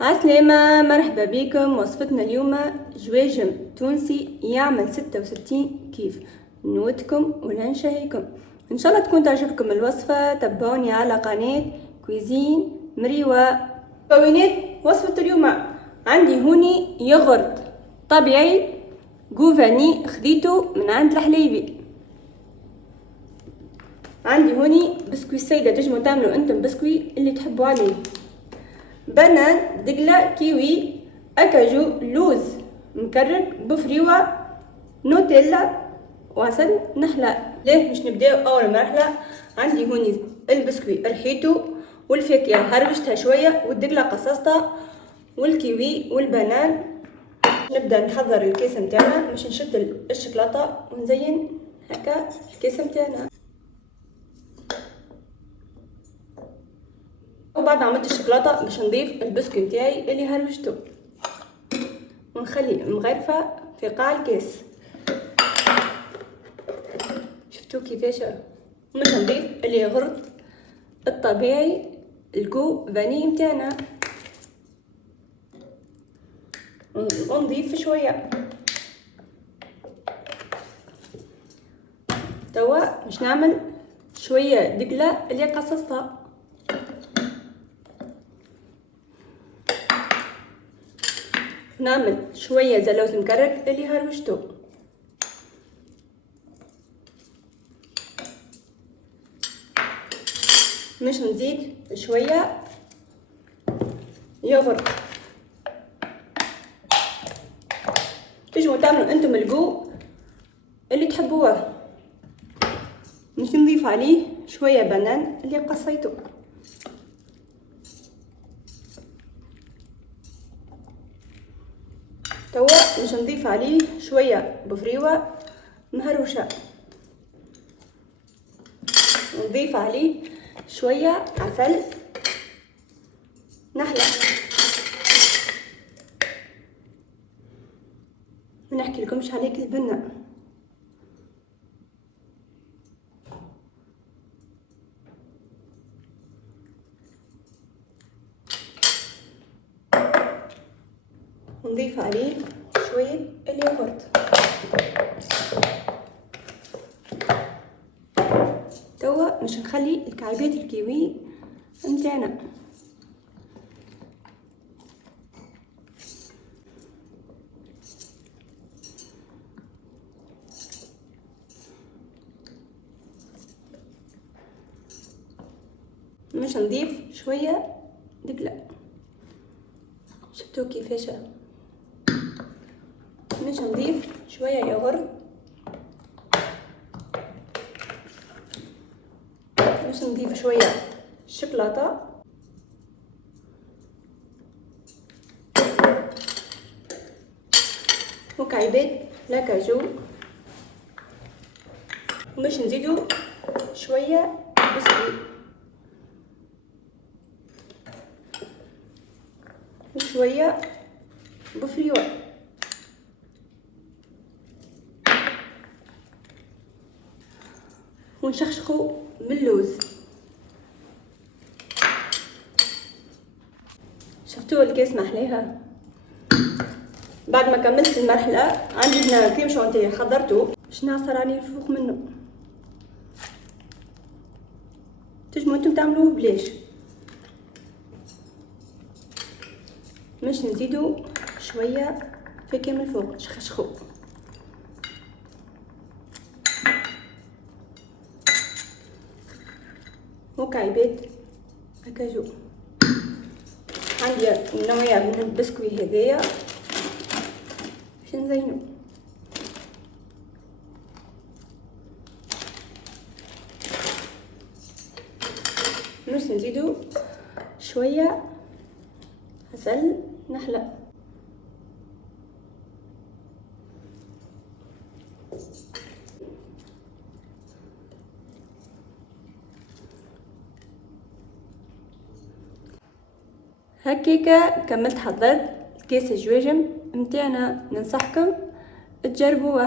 عسلامة، مرحبا بكم. وصفتنا اليوم جواجم تونسي يعمل 66 كيف. نودكم ولا نشهيكم ان شاء الله تكون تعجبكم الوصفة. تابعوني على قناة كويزين مريوة. مكونات وصفة اليوم: عندي هوني يغرت طبيعي جوفاني خديته من عند الحليبي. عندي هوني بسكوي سيدة، تجموا تعملوا انتم بسكوي اللي تحبوا عليه. بنان، دقلة، كيوي، أكاجو، لوز مكرك، بفريوة، نوتيلا، وعسل نحلة. ليه مش نبداو أول مرحلة؟ عندي هوني البسكوي رحيته والفاكهة هرجتها شوية والدقلة قصصتها والكيوي والبنان. نبدأ نحضر الكيس متاعنا باش نشد الشوكولاتة ونزين هكا الكيس متاعنا. وبعد ما عملت الشوكولاته باش نضيف البسكوي نتاعي اللي هرجته ونخلي مغرفه في قاع الكاس. شفتوا كيفاش؟ باش نضيف اللي غرت الطبيعي الكو فاني متاعنا ونضيف شويه. توا باش نعمل شويه دقله اللي قصصتها. نعمل شويه زلوز مكرك اللي هرجته. مش نزيد شويه يogurt. تجوا تعملوا انتم الجو اللي تحبوه. مش نضيف عليه شويه بنان اللي قصيته. توا مش نضيف عليه شويه بفريوه مهروشه. ونضيف عليه شويه عسل نحله. ما نحكي لكمش عليك البنه. ونضيف عليه شويه الياغورت. توا مش نخلي الكعيبات الكيوي متاعنا. مش نضيف شويه دقله. شفتوا كيفاش؟ مش نضيف شويه ياغورت. مش نضيف شويه شوكولاته. وكعيبات لاكاجو. ومش نزيدو شويه بسكويت وشويه بفريوه. ونشخشخو باللوز. شفتوا الكاس محليها؟ بعد ما كملت المرحله عندي هنا كريم شونتيه حضرته باش نعصر عليه الفوق منه. تجمعوا انتم تعملوه بلاش. مش نزيدو شويه فاكهه من الفوق شخشخو. وكعيبات أكاجو. عندي نوعية من البسكوي هذايا باش نزينو. مش نزيدو شوية عسل نحلة. هكاكا كملت حضرت كيس الجواجم متاعنا. ننصحكم تجربوه.